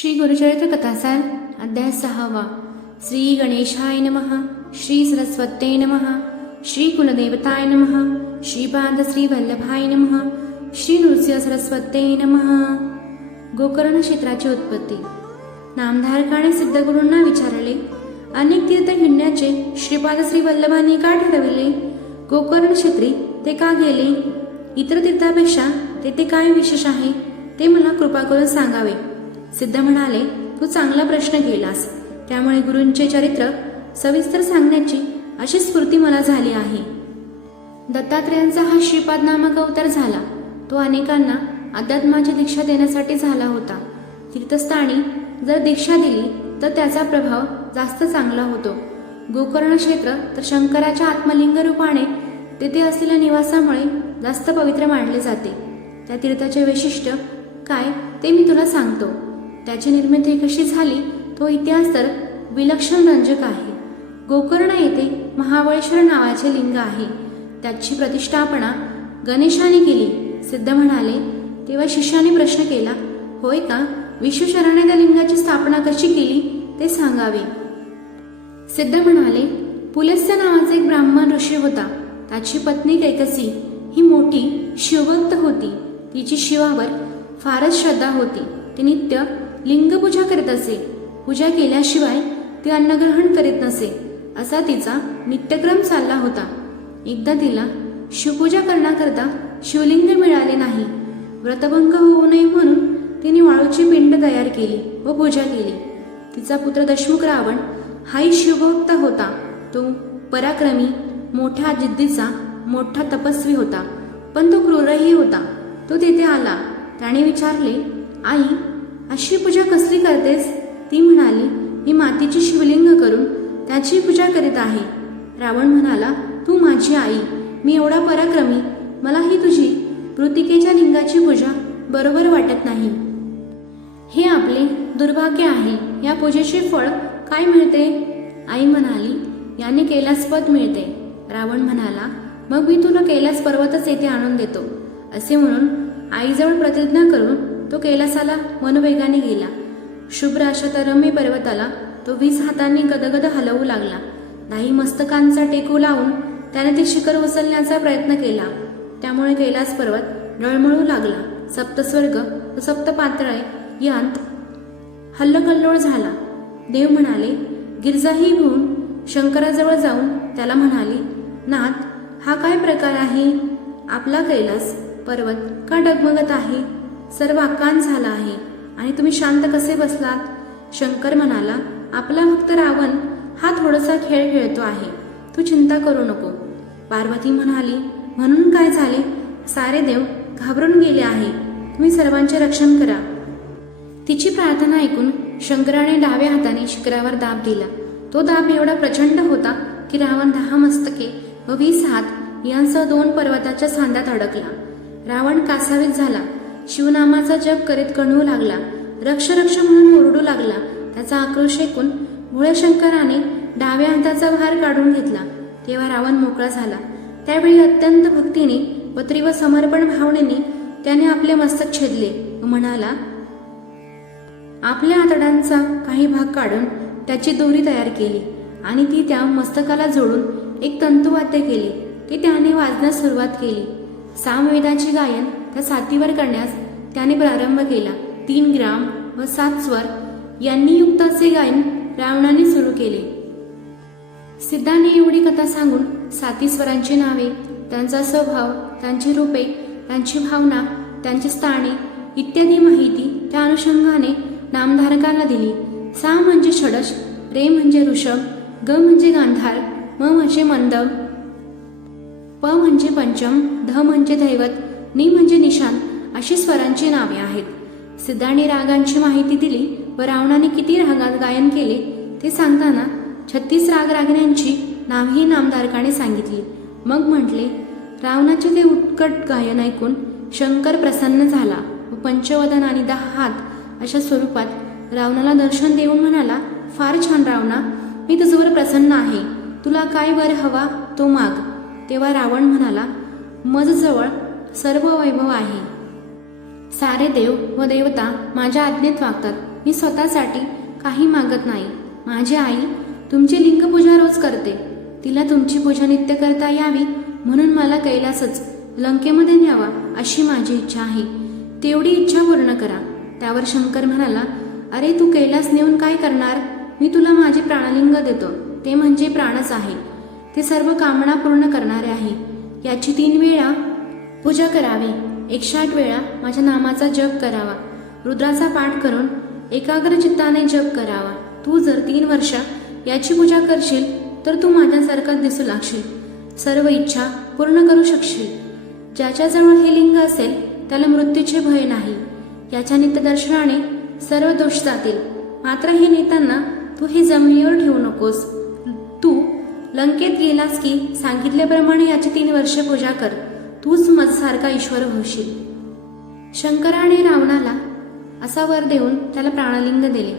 श्री गुरुचरित्र कथासार अध्याय 6वा। श्री गणेशाय नमः, श्री सरस्वत्यै नमः, श्री कुलदेवताय नमः, श्रीपाद श्री वल्लभाय नमः, श्री नृसिंह सरस्वत्यै नमः। गोकर्ण क्षेत्राची उत्पत्ती। नामधारकाने सिद्धगुरूंना विचारले, अनेक तीर्थ हिंडण्याचे श्रीपाद श्री वल्लभांनी का ठरविले? गोकर्ण क्षेत्री ते का गेले? इतर तीर्थापेक्षा तेथे काय विशेष आहे ते मला कृपा करून सांगावे। सिद्ध म्हणाले, तू चांगला प्रश्न केलास, त्यामुळे गुरूंचे चरित्र सविस्तर सांगण्याची अशी स्फूर्ती मला झाली आहे। दत्तात्रेयांचा हा श्रीपाद नामक अवतार झाला, तो अनेकांना अध्यात्माची दीक्षा देण्यासाठी झाला होता। तीर्थस्थानी जर दीक्षा दिली तर त्याचा प्रभाव जास्त चांगला होतो। गोकर्ण क्षेत्र तर शंकराच्या आत्मलिंग रूपाने तेथे असलेल्या निवासामुळे जास्त पवित्र मानले जाते। त्या तीर्थाचे वैशिष्ट्य काय ते मी तुला सांगतो। त्याची निर्मिती कशी झाली तो इतिहास तर विलक्षण रंजक आहे। गोकर्ण येथे महाबळेश्वर नावाचे लिंग आहे, त्याची प्रतिष्ठापना गणेशाने केली। सिद्ध म्हणाले, तेव्हा शिष्याने प्रश्न केला, होय का? विश्वशरणाने त्या लिंगाची स्थापना कशी केली ते सांगावे। सिद्ध म्हणाले, पुलस्त्य नावाचा एक ब्राह्मण ऋषी होता। त्याची पत्नी कैकसी ही मोठी शिवभक्त होती। तिची शिवावर फारच श्रद्धा होती। ती नित्य लिंगपूजा करीत असे। पूजा केल्याशिवाय ती अन्नग्रहण करीत नसे, असा तिचा नित्यक्रम चालला होता। एकदा तिला शिवपूजा करण्याकरता शिवलिंग मिळाले नाही। व्रतभंग होऊ नये म्हणून तिने वाळूची पिंड तयार केली व पूजा केली। तिचा पुत्र दशमुख रावण हाही शिवभक्त होता। तो पराक्रमी, मोठ्या जिद्दीचा, मोठा तपस्वी होता, पण तो क्रूरही होता। तो तेथे आला। त्याने विचारले, आई, अशी पूजा कसली करतेस? ती म्हणाली, मी मातीची शिवलिंग करून त्याची पूजा करीत आहे। रावण म्हणाला, तू माझी आई, मी एवढा पराक्रमी, मला ही तुझी मृत्तिकेच्या लिंगाची पूजा बरोबर वाटत नाही। हे आपले दुर्भाग्य आहे। या पूजेचे फळ काय मिळते? आई म्हणाली, याने कैलासपद मिळते। रावण म्हणाला, मग मी तुला कैलास पर्वतच येथे आणून देतो। असे म्हणून आईजवळ प्रतिज्ञा करून तो कैलासाला मनवेगाने गेला। शुभ्र अशा त्या रम्य पर्वताला तो 20 हातांनी गदगद हलवू लागला। 10 मस्तकांचा टेकू लावून त्याने ते शिखर उचलण्याचा प्रयत्न केला। त्यामुळे कैलास पर्वत डळमळू लागला। सप्तस्वर्ग व सप्तपात्रळे यांत हल्लकल्लोळ झाला। देव म्हणाले, गिरजाही होऊन शंकराजवळ जाऊन त्याला म्हणाले, नाथ, हा काय प्रकार आहे? आपला कैलास पर्वत का डगमगत आहे? सर्व आकांत झाला आहे आणि तुम्ही शांत कसे बसलात? शंकर म्हणाला, आपला भक्त रावण हा थोडासा खेळ खेळतो आहे, तू चिंता करू नको। पार्वती म्हणाली, म्हणून काय झाले? सारे देव घाबरून गेले आहे, तुम्ही सर्वांचे रक्षण करा। तिची प्रार्थना ऐकून शंकराने डाव्या हाताने शिखरावर दाब दिला। तो दाब एवढा प्रचंड होता की रावण 10 मस्तके व 20 हात यांसह 2 पर्वताच्या सांध्यात अडकला। रावण कासावीस झाला। शिवनामाचा जप करीत कणवू लागला। रक्ष रक्ष म्हणून ओरडू लागला। त्याचा आक्रोश ऐकून भोळ्या शंकराने डाव्या हाताचा भार काढून घेतला। तेव्हा रावण मोकळा झाला। त्यावेळी अत्यंत भक्तीने व तीव्र समर्पण भावनेने त्याने आपले मस्तक छेदले व म्हणाला, आपल्या आतड्यांचा काही भाग काढून त्याची दोरी तयार केली आणि ती त्या मस्तकाला जोडून एक तंतुवाद्य केले। ते त्याने वाजण्यास सुरुवात केली। सामवेदाचे गायन त्या साथीवर करण्यास त्याने प्रारंभ केला। 3 ग्राम व 7 स्वर यांनी युक्त असे गायन रावणाने सुरू केले। सिद्धाने एवढी कथा सांगून 7 स्वरांची नावे, त्यांचा स्वभाव, त्यांची रूपे, त्यांची भावना, त्यांची स्थाने इत्यादी माहिती त्या अनुषंगाने नामधारकांना दिली। सा म्हणजे षडश, रे म्हणजे ऋषभ, ग म्हणजे गांधार, म म्हणजे मंदव, प म्हणजे पंचम, ध म्हणजे दैवत, नि म्हणजे निशान अशी स्वरांची नावे आहेत। सिद्धाने रागांची माहिती दिली व रावणाने किती रागात गायन केले ते सांगताना 36 राग रागिण्यांची नावही नामधारकाने सांगितली। मग म्हटले, रावणाचे ते उत्कट गायन ऐकून शंकर प्रसन्न झाला व पंचवदन आणि 10 हात अशा स्वरूपात रावणाला दर्शन देऊन म्हणाला, फार छान रावणा, मी तुझ्यावर प्रसन्न आहे, तुला काय वर हवा तो माग। तेव्हा रावण म्हणाला, मजजवळ सर्व वैभव आहे। सारे देव व देवता माझ्या आज्ञेत वागतात, मी स्वतःसाठी काही मागत नाही. माझी आई तुमची लिंगपूजा रोज करते. तिला तुमची पूजा नित्य करता यावी म्हणून मला कैलासच लंकेमध्ये न्यावा अशी माझी इच्छा आहे. तेवढी इच्छा पूर्ण करा. त्यावर शंकर म्हणाला, अरे तू कैलास नेऊन काय करणार? मी तुला माझे प्राणलिंग देतो. ते म्हणजे प्राणच आहे. ते सर्व कामना पूर्ण करणारे आहे. याची 3 वेळा पूजा करावी. 108 वेळा माझ्या नामाचा जप करावा. रुद्राचा पाठ करून एकाग्र चित्ताने जप करावा. तू जर 3 वर्ष याची पूजा करशील तर तू माझ्यासारखाच दिसू लागशील. सर्व इच्छा पूर्ण करू शकशील. ज्याच्याजवळ हे लिंग असेल त्याला मृत्यूचे भय नाही. याच्या नित्यदर्शनाने सर्व दोष जातील. मात्र हे नेताना तू हे जमिनीवर ठेवू नकोस. तू लंकेत गेलास की सांगितल्याप्रमाणे याची 3 वर्ष पूजा कर. तूच माझ्यासारखा ईश्वर होशील. शंकराने रावणाला असा वर देऊन त्याला प्राणलिंग दिले.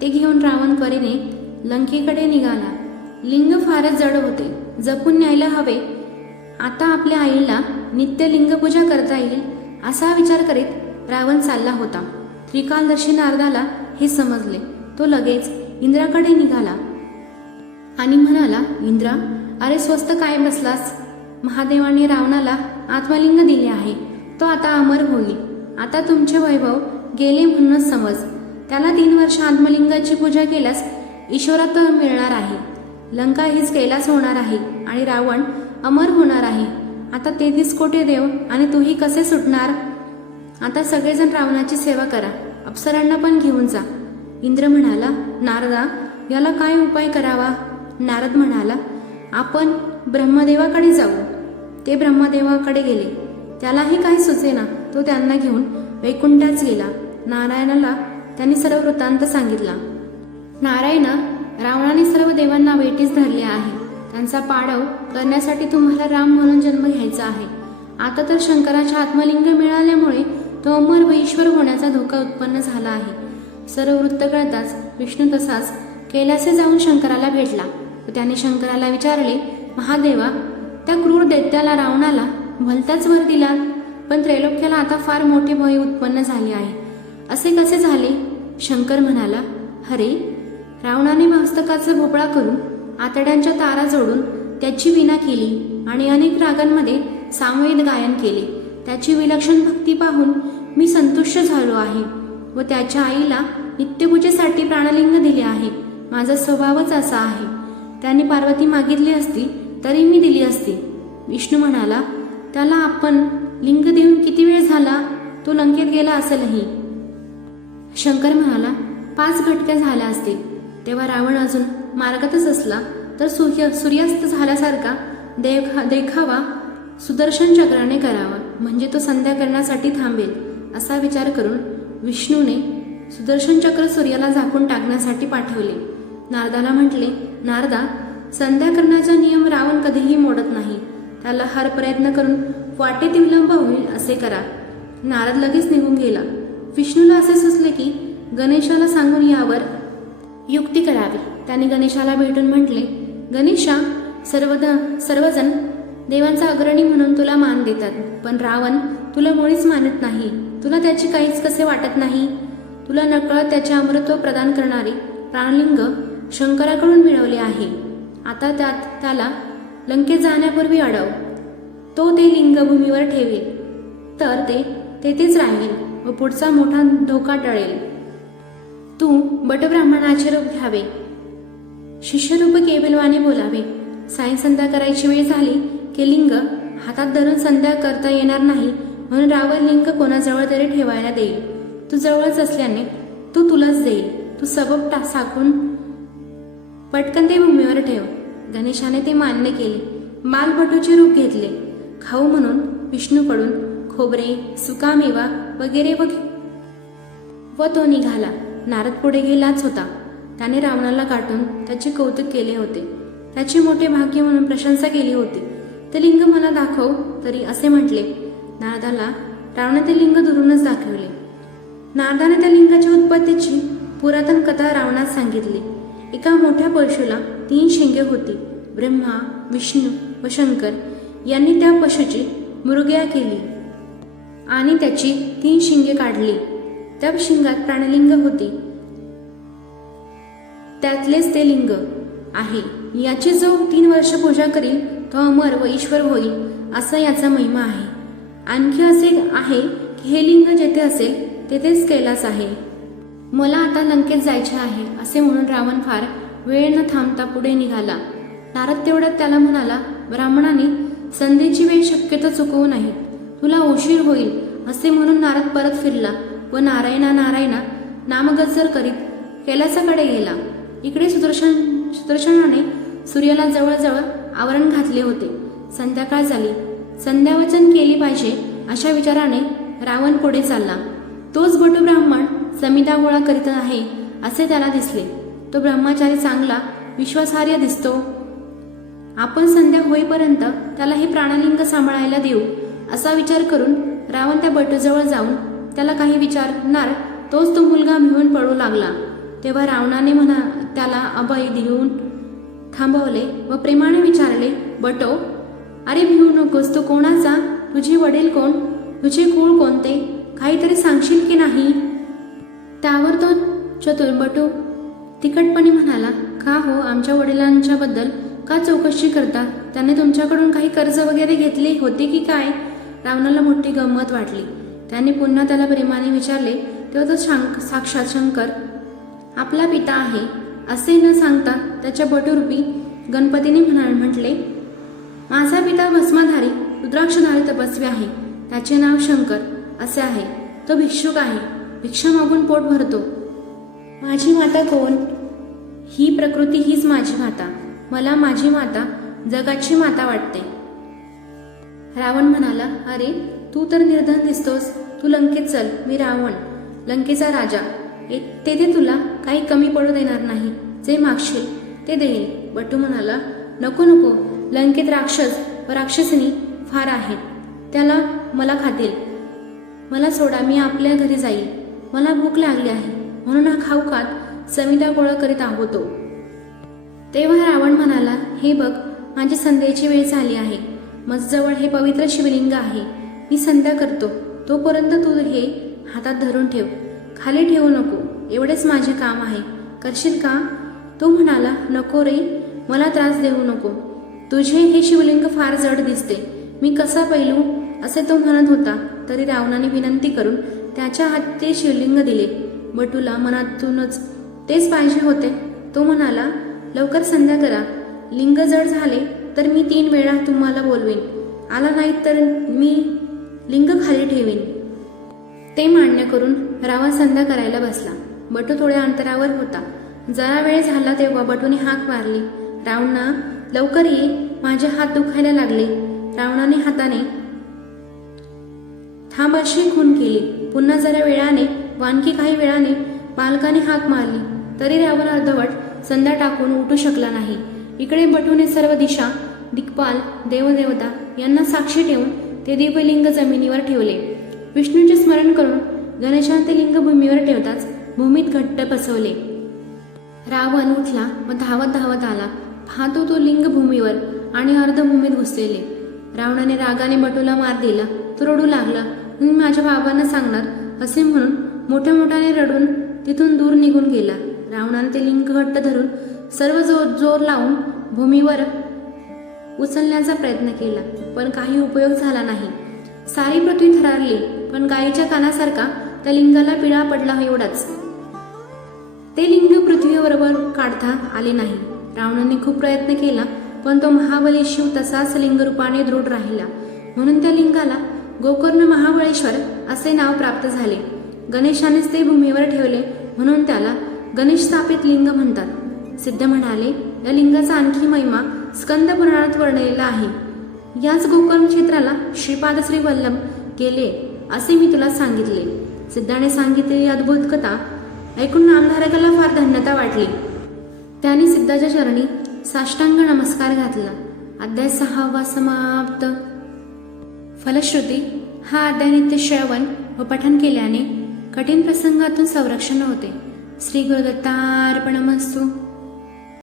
ते घेऊन रावण त्वरेने लंकेकडे निघाला. लिंग फारच जड होते. जपून न्यायला हवे. आता आपल्या आईला नित्य लिंगपूजा करता येईल असा विचार करीत रावण चालला होता. त्रिकालदर्शी नारदाला हे समजले. तो लगेच इंद्राकडे निघाला आणि म्हणाला, इंद्रा, अरे स्वस्त काय बसलास? महादेवाने रावणाला आत्मलिंग दिले आहे. तो आता अमर होईल. आता तुमचे वैभव गेले म्हणूनच समज. त्याला 3 वर्ष आत्मलिंगाची पूजा केल्यास ईश्वरत्व मिळणार आहे. लंका हीच कैलास होणार आहे आणि रावण अमर होणार आहे. आता 33 कोटी देव आणि तूही कसे सुटणार? आता सगळेजण रावणाची सेवा करा. अप्सरांना पण घेऊन जा. इंद्र म्हणाला, नारदा, याला काय उपाय करावा? नारद म्हणाला, आपण ब्रह्मदेवाकडे जाऊ. ते ब्रह्मदेवाकडे गेले. त्यालाही काही सुचेना. तो त्यांना घेऊन वैकुंठात गेला. नारायणाला त्यांनी सर्व वृत्तांत सांगितला. नारायणा, रावणाने सर्व देवांना वेठीस धरले आहे. त्यांचा पाडव करण्यासाठी तुम्हाला राम म्हणून जन्म घ्यायचा आहे. आता तर शंकराचे आत्मलिंग मिळाल्यामुळे तो अमर व ईश्वर होण्याचा धोका उत्पन्न झाला आहे. सर्व वृत्त कळताच विष्णू तसाच कैलासे जाऊन शंकराला भेटला व त्याने शंकराला विचारले, महादेवा, त्या क्रूर दैत्याला रावणाला भलताच वर दिला, पण त्रैलोक्याला आता फार मोठे भय उत्पन्न झाले आहे. असे कसे झाले? शंकर म्हणाला, हरे, रावणाने मस्तकाचा भोपळा करून आतड्यांच्या तारा जोडून त्याची वीणा केली आणि अनेक रागांमध्ये सामवेद गायन केले. त्याची विलक्षण भक्ती पाहून मी संतुष्ट झालो आहे व त्याच्या आईला नित्यपूजेसाठी प्राणलिंग दिले आहे. माझा स्वभावच असा आहे. त्याने पार्वती मागितली असती तरी मी दिली असती. विष्णू म्हणाला, त्याला आपण लिंग देऊन किती वेळ झाला? तो लंकेत गेला असेलही. शंकर म्हणाला, 5 घटक्या झाल्या असतील. तेव्हा रावण अजून मार्गातच असला तर सूर्यास्त झाल्यासारखा देखावा सुदर्शन चक्राने करावा, म्हणजे तो संध्या करण्यासाठी थांबेल. असा विचार करून विष्णूने सुदर्शन चक्र सूर्याला झाकून टाकण्यासाठी पाठवले. नारदाला म्हटले, नारदा, संध्या करण्याचा नियम रावण कधीही मोडत नाही. त्याला हर प्रयत्न करून वाटेत विलंब होईल असे करा. नारद लगेच निघून गेला. विष्णूला असे सुचले की गणेशाला सांगून यावर युक्ती करावी. त्याने गणेशाला भेटून म्हटले, गणेशा, सर्वजण देवांचा अग्रणी म्हणून तुला मान देतात, पण रावण तुला मुळीच मानत नाही. तुला त्याची काहीच कसे वाटत नाही? तुला नकळत त्याचे अमृत्व प्रदान करणारे प्राणलिंग शंकराकडून मिळवले आहे. आता त्याला लंकेत जाण्यापूर्वी अडव. तो ते लिंग भूमीवर ठेवेल तर ते तेथेच राहील व पुढचा मोठा धोका टळेल. तू बटब्राह्मणाचे रूप घ्यावे. शिष्यरूप केवलवाने बोलावे. सायं संध्या करायची वेळ झाली की लिंग हातात धरून संध्या करता येणार नाही म्हणून रावण लिंग कोणाजवळ तरी ठेवायला देईल. तू जवळच असल्याने तो तुलाच देईल. तू सबब साकून पटकन ते भूमीवर ठेव. गणेशाने ते मान्य केले. बालभटूचे रूप घेतले. खाऊ म्हणून विष्णूकडून खोबरे, सुकामेवा वगैरे व तो निघाला. नारद पुढे गेलाच होता. त्याने रावणाला गाठून त्याचे कौतुक केले होते. त्याचे मोठे भाग्य म्हणून प्रशंसा केली होती. ते लिंग मला दाखव तरी असे म्हटले. नारदाला रावणाने ते लिंग दुरूनच दाखवले. नारदाने त्या लिंगाच्या उत्पत्तीची पुरातन कथा रावणास सांगितली. एका मोठ्या पशुला 3 शिंगे होती. ब्रह्मा, विष्णू व शंकर यांनी त्या पशुची मृगया केली आणि त्याची 3 शिंगे काढली. त्या शिंगात प्राणलिंग होती त्यातलेच ते लिंग आहे. याची जो 3 वर्ष पूजा करील तो अमर व ईश्वर होईल असा याचा महिमा आहे. आणखी असे आहे की हे लिंग जेथे असेल तेथेच कैलास आहे. मला आता लंकेत जायचे आहे असे म्हणून रावण फार वेळ न थांबता पुढे निघाला. नारद तेवढ्यात त्याला म्हणाला, ब्राह्मणाने संध्येची वेळ शक्यतो चुकवू नये, तुला उशीर होईल असे म्हणून नारद परत फिरला व नारायणा नारायणा नामगजर करीत कैलासाकडे गेला. इकडे सुदर्शनाने सूर्याला जवळजवळ आवरण घातले होते. संध्याकाळ झाली. संध्यावचन केली पाहिजे अशा विचाराने रावण पुढे चालला. तोच बटू ब्राह्मण समिधा गोळा करीत आहे असे त्याला दिसले. तो ब्रह्मचारी चांगला विश्वासार्ह दिसतो. आपण संध्या होईपर्यंत त्याला हे प्राणलिंग सांभाळायला देऊ असा विचार करून रावण त्या बटूजवळ जाऊन त्याला काही विचारणार तोच तो मुलगा भिवून पडू लागला. तेव्हा रावणाने त्याला अभय देऊन थांबवले व प्रेमाने विचारले, बटो, अरे भिवू नकोस, तू कोणाचा? तुझे वडील कोण? तुझे कुळ कोणते? काहीतरी सांगशील की नाही? त्यावर तो चतुर बटू तिखटपणे म्हणाला, का हो, आमच्या वडिलांच्या बद्दल का चौकशी करता? त्याने तुमच्याकडून काही कर्ज वगैरे घेतले होते की काय? रावणाला मोठी गंमत वाटली. त्याने पुन्हा त्याला प्रेमाने विचारले तेव्हा तो साक्षात शंकर आपला पिता आहे असे न सांगता त्याच्या बटूरूपी गणपतीने म्हटले, माझा पिता भस्माधारी रुद्राक्षधारी तपस्वी आहे. त्याचे नाव शंकर असे आहे. तो भिक्षुक आहे. भिक्षा मागून पोट भरतो. माझी माता कोण? ही प्रकृती हीच माझी माता. मला माझी माता जगाची माता वाटते. रावण म्हणाला, अरे तू तर निर्धन दिसतोस. तू लंकेत चल. मी रावण, लंकेचा राजा. तेथे तुला काही कमी पडू देणार नाही. जे मागशील ते देईल. बटू म्हणाला, नको नको, लंकेत राक्षस व राक्षसिनी फार आहेत. त्याला मला खातील. मला सोडा, मी आपल्या घरी जाईल. मला भूक लागली आहे म्हणून हा खाऊ खात समिधा गोळा करीत होतो. तेव्हा रावण म्हणाला, हे बघ, माझी संध्याची वेळ झाली आहे. मजजवळ हे पवित्र शिवलिंग आहे. मी संध्या करतो. तोपर्यंत तू हे हातात धरून ठेव. खाली ठेवू नको. एवढेच माझे काम आहे. करशील का? तो म्हणाला, नको रे, मला त्रास देऊ नको. तुझे हे शिवलिंग फार जड दिसते. मी कसा पैलू असे तो म्हणत होता. तरी रावणाने विनंती करून त्याच्या हाती ते शिवलिंग दिले. बटूला मनातूनच तेच पाहिजे होते. तो म्हणाला, लवकर संध्या करा. लिंग जड झाले तर मी 3 वेळा तुम्हाला बोलवेन. आला नाही तर मी लिंग खाली ठेवीन. ते मान्य करून रावण संध्या करायला बसला. बटू थोड्या अंतरावर होता. जरा वेळ झाला तेव्हा बटूने हाक मारली, रावणा, लवकर ये, माझे हात दुखायला लागले. रावणाने हाताने थांब अशी खून केली. पुन्हा जरा वेळाने व आणखी काही वेळाने बालकाने हाक मारली. तरी रावण अर्धवट संध्या टाकून उठू शकला नाही. इकडे बटूने सर्व दिशा, दिक्पाल, देवदेवता यांना साक्षी ठेवून ते दिव्यलिंग जमिनीवर ठेवले. विष्णूचे स्मरण करून गणेशाने ते लिंग भूमीवर ठेवताच भूमीत घट्ट बसवले. रावण उठला व धावत धावत आला. पाहतो तो लिंग भूमीवर आणि अर्धभूमीत घुसलेले. रावणाने रागाने बटूला मार दिला. तो रडू लागला. मी माझ्या बाबांना सांगणार असे म्हणून मोठ्या मोठ्याने रडून तिथून दूर निघून गेला. रावणाने ते लिंग घट्ट धरून सर्व जोर लावून भूमीवर उचलण्याचा प्रयत्न केला, पण काही उपयोग झाला नाही. सारी पृथ्वी थरारली, पण गायीच्या कानासारखा त्या लिंगाला पिळा पडला एवढाच. ते लिंग पृथ्वीबरोबर काढता आले नाही. रावणाने खूप प्रयत्न केला, पण तो महाबली शिव तसाच लिंगरूपाने दृढ राहिला. म्हणून त्या लिंगाला गोकर्ण महाबळेश्वर असे नाव प्राप्त झाले. गणेशानेच ते भूमीवर ठेवले म्हणून त्याला गणेश स्थापित लिंग म्हणतात. सिद्ध म्हणाले, या लिंगाचा आणखी महिमा स्कंद पुराणात वर्णलेला आहे. याच गोकर्ण क्षेत्राला श्रीपाद श्री वल्लभ गेले असे मी तुला सांगितले. सिद्धाने सांगितलेली अद्भुत कथा ऐकून नामधारकाला फार धन्यता वाटली. त्याने सिद्धाच्या चरणी साष्टांग नमस्कार घातला. अध्याय 6 समाप्त. फलश्रुती, हा अध्याय नित्य श्रवण व पठन केल्याने कठीण प्रसंगातून संरक्षण होते. श्री गुरुदत्तार्पणमस्तु.